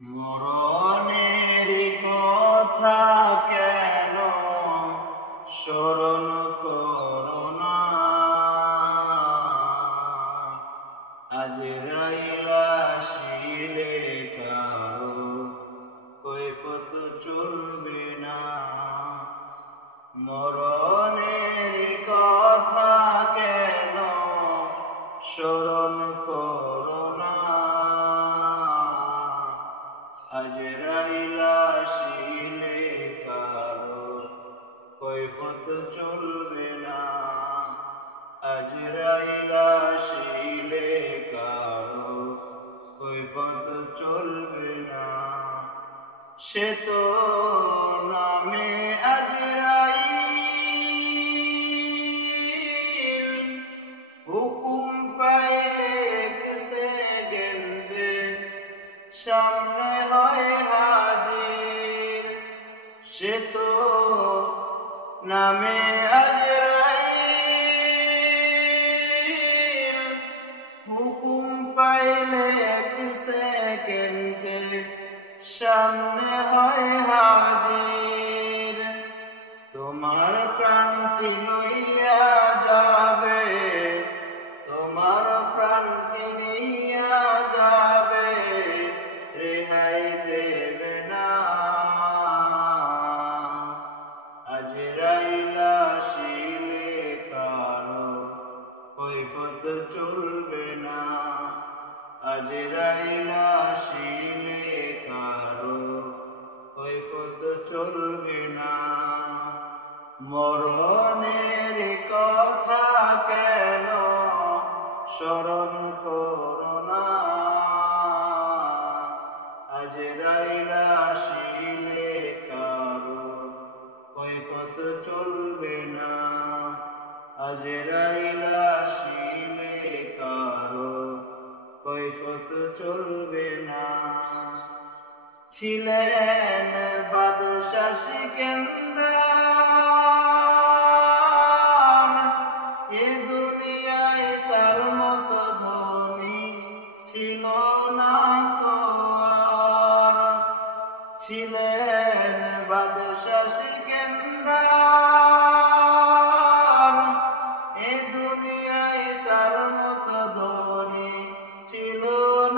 মরণের কথা কেন স্মরণ করো না, আজরাইল আসিলে কারো কৈফিয়ত চলবে না। মরণের কথা কেন স্মরণ করো না, আজরাইল আসিলে কারো কৈফিয়ত চলবে না। আজরাইল আসিলে কারো কৈফিয়ত চলবে না। সে তো নামে আজরাইল, হুকুম পাইলে এক সেকেন্ডে সামনে হয় হাজির। সে তো নামে আজরাইল, হুকুম পাইলে এক সেকেন্ডে সামনে হয় হাজির। তোমার প্রাণটি লইয়া যাবে, তোমার প্রাণটি নিয়া যাবে, রেহাই দেবে না। আজরাইল আসিলে কারো কৈফিয়ত চলবে না। আজরাইল আসিলে কারো কৈফিয়ত চলবে না। মরণের কথা কেন স্মরণ করো না, আজরাইল আসিলে কারো কৈফিয়ত চলবে না। আজরাইল আসিলে কারো কৈফিয়ত চলবে না। ছিলেন বাদশাহ সিকান্দার, এ দুনিয়ায় তার মতো ধনী ছিল না তো আর। ছিলেন বাদশাহ সিকান্দার, এ দুনিয়ায় তার মতো ধনী ছিল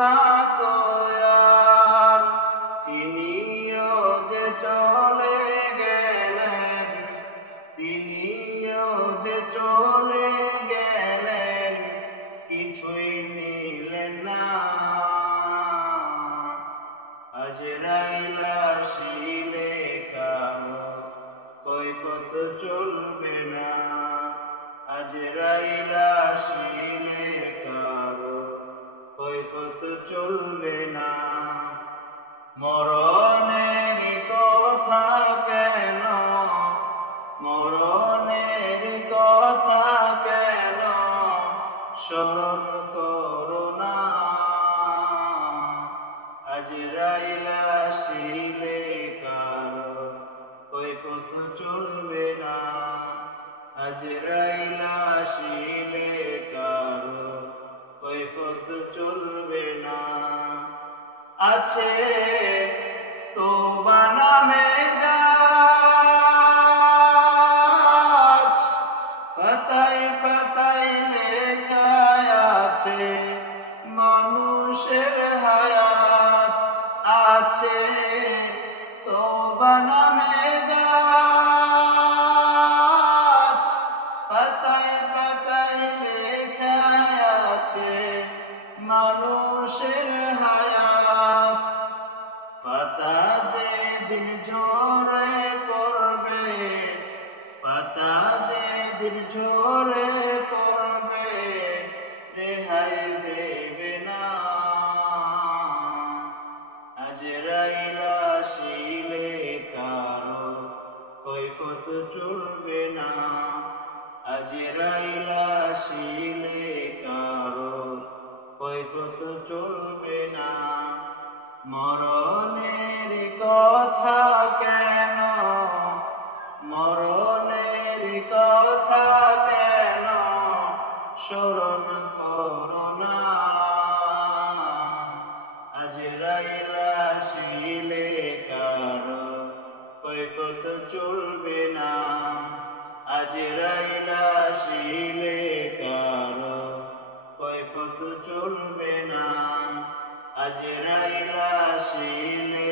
না তো আর। তিনিও যে চলে গেলেন, তিনিও যে চলে গেলেন, কিছুই নিলেন না। আজরাইল আসিলে কারো কৈফিয়ত চলবে না। আজরাইল আসিলে কারো কৈফিয়ত চলবে না। মরণের কথা কেন, মরণের কথা কেন স্মরণ করো না, আজরাইল আসিলে কারো কৈফিয়ত চলবে না। আজরাইল আসিলে কারো কৈফিয়ত চলবে না। আছে তওবা নামে গাছ, পাতায় পাতায় লেখা আছে মানুষের হায়াত। আছে তওবা নামে গাছ, পাতায় পাতায় লেখা আছে মানুষের হায়াত। পাতা যেদিন ঝরে পড়বে, পাতা যেদিন ঝরে পড়বে, রেহাই দেবে না। আজরাইল আসিলে কারো কৈফিয়ত চলবে না। আজরাইল আসিলে কারো কৈফিয়ত চলবে না। মরণের কথা কেন, মরণের কথা কেন স্মরণ করো না, আজরাইল আসিলে আজরাইল আসিলে কারো কৈফত চলবে না, আজরাইল আসিলে